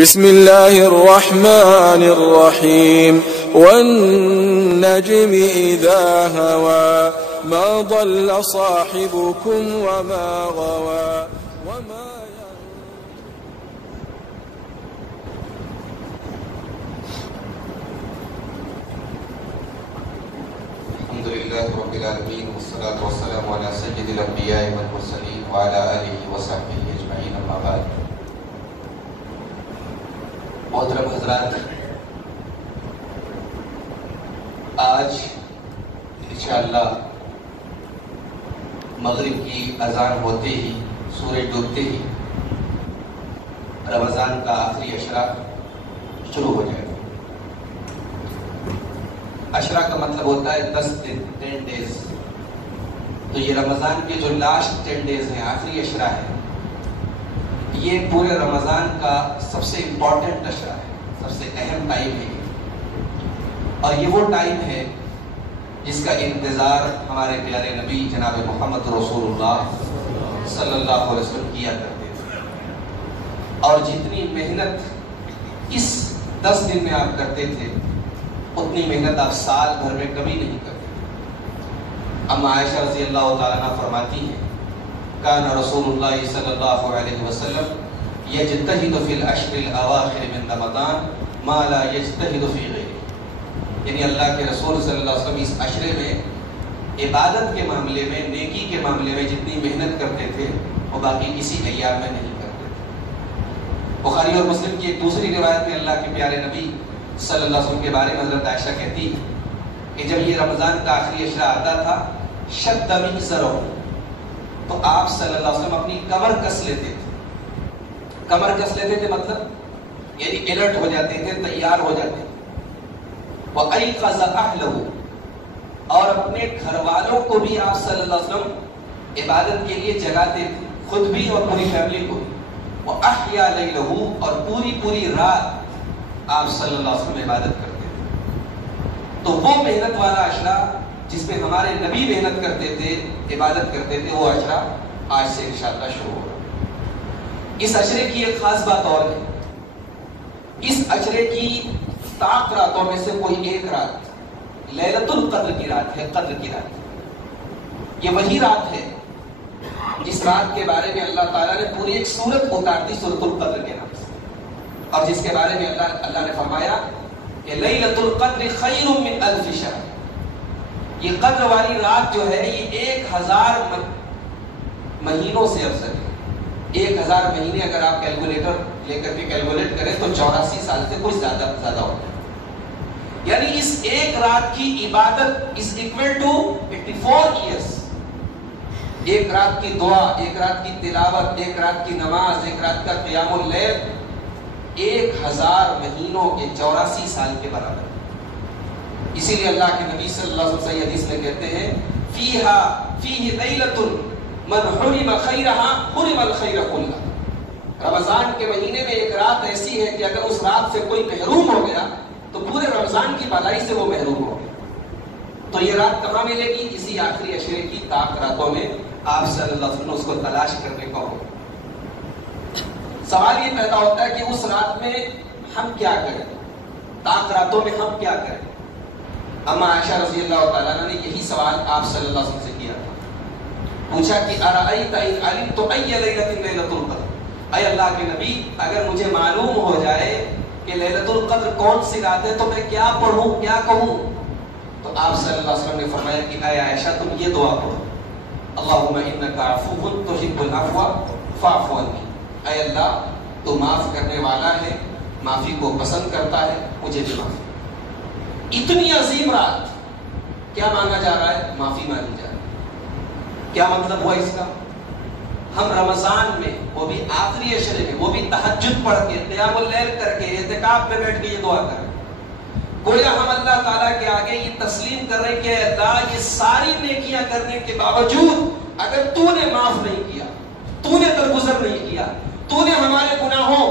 بسم الله الرحمن الرحيم والنجم إذا هوى ما ضل صاحبكم وما غوى الحمد لله رب العالمين والصلاة والسلام على سيد الأنبياء والمرسلين وعلى آله وصحبه أجمعين أما بعد. محترم حضرات، آج انشاءاللہ مغرب کی اذان ہوتے ہی، سورج ڈوبتے ہی رمضان کا آخری عشرہ شروع ہو جائے گا. عشرہ کا مطلب ہوتا ہے 10 دن، 10 ڈیز. تو یہ رمضان کے جو لاسٹ 10 ڈیز ہیں، آخری عشرہ ہے، یہ پورے رمضان کا سب سے امپورٹنٹ عشرہ ہے، سب سے اہم ٹائم ہے. اور یہ وہ ٹائم ہے جس کا انتظار ہمارے پیارے نبی جناب محمد رسول اللہ صلی اللہ علیہ وسلم کیا کرتے تھے. اور جتنی محنت اس 10 دن میں آپ کرتے تھے، اتنی محنت آپ سال بھر میں کبھی نہیں کرتے. اما عائشہ رضی اللہ تعالیٰ عنہ فرماتی ہیں، کان رسول اللہ صلی اللہ علیہ وسلم یجتہد فی العشر الاواخر من رمضان ما لا یجتہد فی غیرہ. یعنی اللہ کے رسول صلی اللہ علیہ وسلم اس عشرے میں عبادت کے معاملے میں، نیکی کے معاملے میں جتنی محنت کرتے تھے وہ باقی کسی ایام میں نہیں کرتے تھے. بخاری اور مسلم کی ایک دوسری روایت میں اللہ کے پیارے نبی صلی اللہ علیہ وسلم کے بارے میں حضرت عائشہ کہتی ہے کہ جب یہ رمضان کا آخری عشرہ آتا تھا، شد مئزرہ، تو آپ صلی اللہ علیہ وسلم اپنی کمر کس لیتے تھے. کمر کس لیتے تھے مطلب یعنی الرٹ ہو جاتے تھے، تیار ہو جاتے تھے. وَأَيْقَظَ أَهْلَهُ، اور اپنے گھر والوں کو بھی آپ صلی اللہ علیہ وسلم عبادت کے لیے جگاتے تھے، خود بھی اور پوری فیملی کو. وَأَحْيَا لَيْلَهُ، اور پوری رات آپ صلی اللہ علیہ وسلم عبادت کرتے تھے. تو وہ محنت والا عشرہ جس میں ہمارے نبی محنت کرتے تھے، عبادت کرتے تھے، وہ عشرہ آج سے انشاءاللہ شروع ہوگا. اس عشرے کی ایک خاص بات اور ہے، اس عشرے کی طاق راتوں میں سے کوئی ایک رات لیلۃ القدر کی رات ہے. قدر کی رات، یہ وہی رات ہے جس رات کے بارے میں اللہ تعالیٰ نے پوری ایک سورت اتار دی سورۃ القدر کے نام سے، اور جس کے بارے میں اللہ نے فرمایا کہ لیلۃ القدر خیر من الف شہر. یہ قدر والی رات جو ہے یہ 1000 مہینوں سے افضل ہے. 1000 مہینے اگر آپ کیلکولیٹر لے کر کے کیلکولیٹ کریں تو 84 سال سے کچھ زیادہ ہوتا ہے. یعنی اس ایک رات کی عبادت is equal to 84 years. ایک رات کی دعا، ایک رات کی تلاوت، ایک رات کی نماز، ایک رات کا قیام اللیل 1000 مہینوں کے 84 سال کے برابر. اسی لیے اللہ کے نبی صلی اللہ علیہ وسلم صحیح حدیث میں کہتے ہیں فیہ لیلۃ من حرم خیرہا حرم الخیر کلہ. رمضان کے مہینے میں ایک رات ایسی ہے کہ اگر اس رات سے کوئی محروم ہو گیا تو پورے رمضان کی بھلائی سے وہ محروم ہو گیا. تو یہ رات کہاں ملے گی؟ اسی آخری عشرے کی طاق راتوں میں آپ صلی اللہ علیہ وسلم اس کو تلاش کرنے کا ہوگا. سوال یہ پیدا ہوتا ہے کہ اس رات میں ہم کیا کریں، طاق راتوں میں ہم کیا کریں. اما عائشہ رضی اللہ تعالیٰ عنہ نے یہی سوال آپ صلی اللہ علیہ وسلم سے کیا تھا. پوچھا کہ ارأیت ان علمت ای لیلۃ لیلۃ القدر، اے اللہ کے نبی اگر مجھے معلوم ہو جائے کہ لیلۃ القدر کون سی رات ہے تو میں کیا پڑھوں، کیا کہوں؟ تو آپ صلی اللہ علیہ وسلم نے فرمایا کہ اے عائشہ تم یہ دعا پڑھو، اللہم انک عفو تحب العفو فاعف عنی. اے اللہ تو معاف کرنے والا ہے، معافی کو پسند کرتا ہے، مجھے بھی معاف. اتنی عظیم رات، کیا مانگا جا رہا ہے؟ معافی مانگی جا رہی ہے. کیا مطلب ہوا اس کا؟ ہم رمضان میں، وہ بھی آخری عشرے میں، وہ بھی تہجد پڑھ کے، قیام اللیل کر کے، اعتکاف میں بیٹھ کے یہ دعا کر رہے ہیں. گویا ہم اللہ تعالیٰ کے آگے یہ تسلیم کر رہے ہیں کہ اللہ یہ ساری نیکیاں کرنے کے باوجود اگر تو نے معاف نہیں کیا، تو نے درگزر نہیں کیا، تو نے ہمارے گناہوں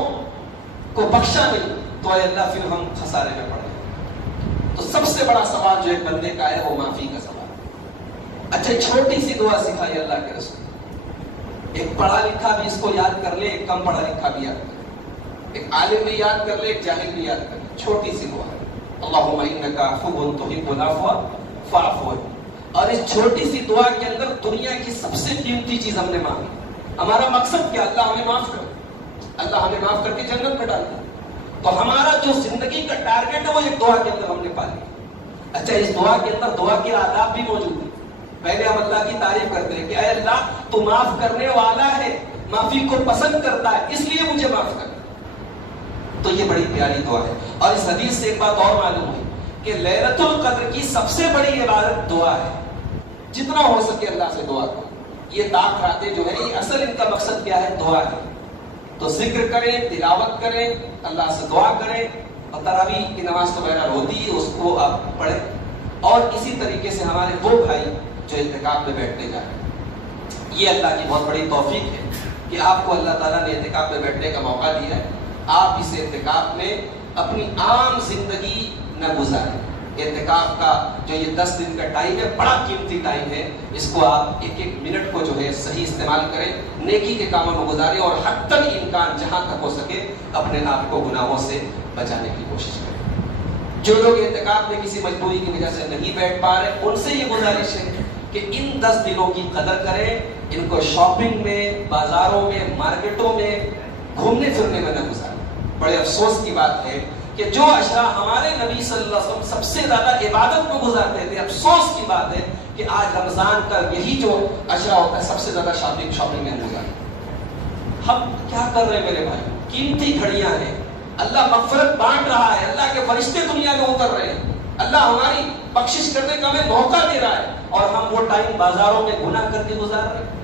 کو بخشا نہیں، تو اے اللہ پھر ہم خسارے میں پڑ گئے. تو سب سے بڑا سوال جو ایک بندے کا ہے وہ معافی کا سوال. اچھا چھوٹی سی دعا سکھائی اللہ کے رسول. ایک پڑھا لکھا بھی اس کو یاد کر لے، ایک کم پڑھا لکھا بھی یاد کر لے. ایک عالم بھی یاد کر لے، ایک جاہل بھی یاد کر لے، چھوٹی سی دعا ہے، اللہم انک عفو تحب العفو فاعف عنی. اور اس چھوٹی سی دعا کے اندر دنیا کی سب سے قیمتی چیز ہم نے مانگی. ہمارا مقصد کیا؟ اللہ ہمیں معاف کر، اللہ ہمیں معاف کر کے جنت میں ڈال دے. تو ہمارا جو زندگی کا ٹارگیٹ ہے وہ ایک دعا کے اندر ہم نے پا لیا. اچھا، اس دعا کے اندر دعا کے آداب بھی موجود ہیں. پہلے ہم اللہ کی تعریف کرتے ہیں کہ اے اللہ تو معاف کرنے والا ہے، معافی کو پسند کرتا ہے، اس لیے مجھے معاف کر. تو یہ بڑی پیاری دعا ہے. اور اس حدیث سے ایک بات اور معلوم ہوئی کہ لیلۃ القدر کی سب سے بڑی عبادت دعا ہے. جتنا ہو سکے اللہ سے دعا کرو. یہ داغ راتیں جو ہے یہ اصل ان کا مقصد کیا ہے؟ دعا ہے. تو ذکر کریں، تلاوت کریں، اللہ سے دعا کریں. اور تراویح کی نماز تو بہرحال ہوتی ہے، اس کو آپ پڑھیں. اور اسی طریقے سے ہمارے وہ بھائی جو اعتکاف میں بیٹھنے جا رہے ہیں، یہ اللہ کی بہت بڑی توفیق ہے کہ آپ کو اللہ تعالیٰ نے اعتکاف میں بیٹھنے کا موقع دیا ہے. آپ اس اعتکاف میں اپنی عام زندگی نہ گزاریں. اعتکاف کا جو یہ 10 دن کا ٹائم ہے بڑا قیمتی ٹائم ہے. اس کو آپ ایک ایک منٹ کو جو ہے صحیح استعمال کریں، نیکی کے کاموں میں گزاریں، اور حتی الامکان جہاں تک ہو سکے اپنے آپ کو گناہوں سے بچانے کی کوشش کریں. جو لوگ اعتکاف میں کسی مجبوری کی وجہ سے نہیں بیٹھ پا رہے، ان سے یہ گزارش ہے کہ ان 10 دنوں کی قدر کریں. ان کو شاپنگ میں، بازاروں میں، مارکیٹوں میں گھومنے پھرنے میں نہ گزاریں. بڑے افسوس کی بات ہے کہ جو اشرا ہمارے نبی صلی اللہ علیہ وسلم سب سے زیادہ عبادت کو گزارتے تھے، افسوس کی بات ہے کہ آج رمضان کا یہی جو اشرا ہوتا ہے سب سے زیادہ شاپنگ میں گزارتے ہیں. ہم کیا کر رہے ہیں میرے بھائی؟ قیمتی گھڑیاں ہیں، اللہ مغفرت بانٹ رہا ہے، اللہ کے فرشتے دنیا میں اتر رہے ہیں، اللہ ہماری بخشش کرنے کا ہمیں موقع دے رہا ہے، اور ہم وہ ٹائم بازاروں میں گناہ کر کے گزار رہے ہیں.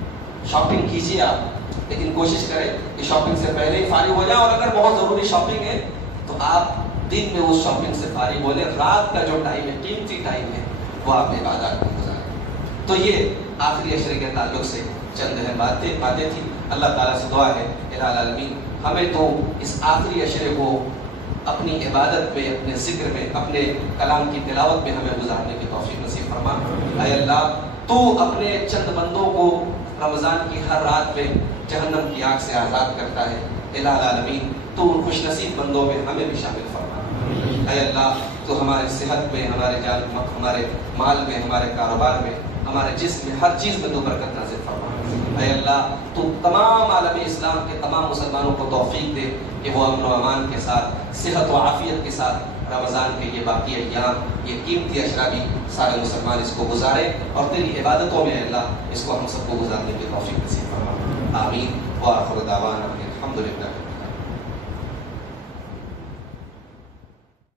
شاپنگ کیجیے آپ، لیکن کوشش کریں کہ شاپنگ سے پہلے ہی فارغ ہو جائیں. اور اگر بہت ضروری شاپنگ ہے تو آپ دن میں اس شاپنگ سے فارغ ہو لیں. رات کا جو ٹائم ہے، قیمتی ٹائم ہے، وہ آپ نے عبادات میں گزاریں. تو یہ آخری عشرے کے تعلق سے چند باتیں تھیں. اللہ تعالیٰ سے دعا ہے الہ العالمین ہمیں تو اس آخری عشرے کو اپنی عبادت میں، اپنے ذکر میں، اپنے کلام کی تلاوت میں ہمیں گزارنے کی توفیق نصیب فرما. اے اللہ تو اپنے چند بندوں کو رمضان کی ہر رات میں جہنم کی آگ سے آزاد کرتا ہے. الہ العالمین تو ان خوش نصیب بندوں میں ہمیں بھی شامل فرما. اے اللہ تو ہمارے صحت میں، ہمارے جان، ہمارے مال میں، ہمارے کاروبار میں، ہمارے جسم میں، ہر چیز میں تو برکت نازل فرما. اے اللہ تو تمام عالم اسلام کے تمام مسلمانوں کو توفیق دے کہ وہ امن و امان کے ساتھ، صحت و عافیت کے ساتھ رمضان کے یہ باقی ایام، یہ قیمتی اشرا بھی سارے مسلمان اس کو گزارے، اور تیری عبادتوں میں اللہ اس کو ہم سب کو گزارنے کی توفیق نصیب فرما. آمین. وآخر دعوانا الحمدللہ.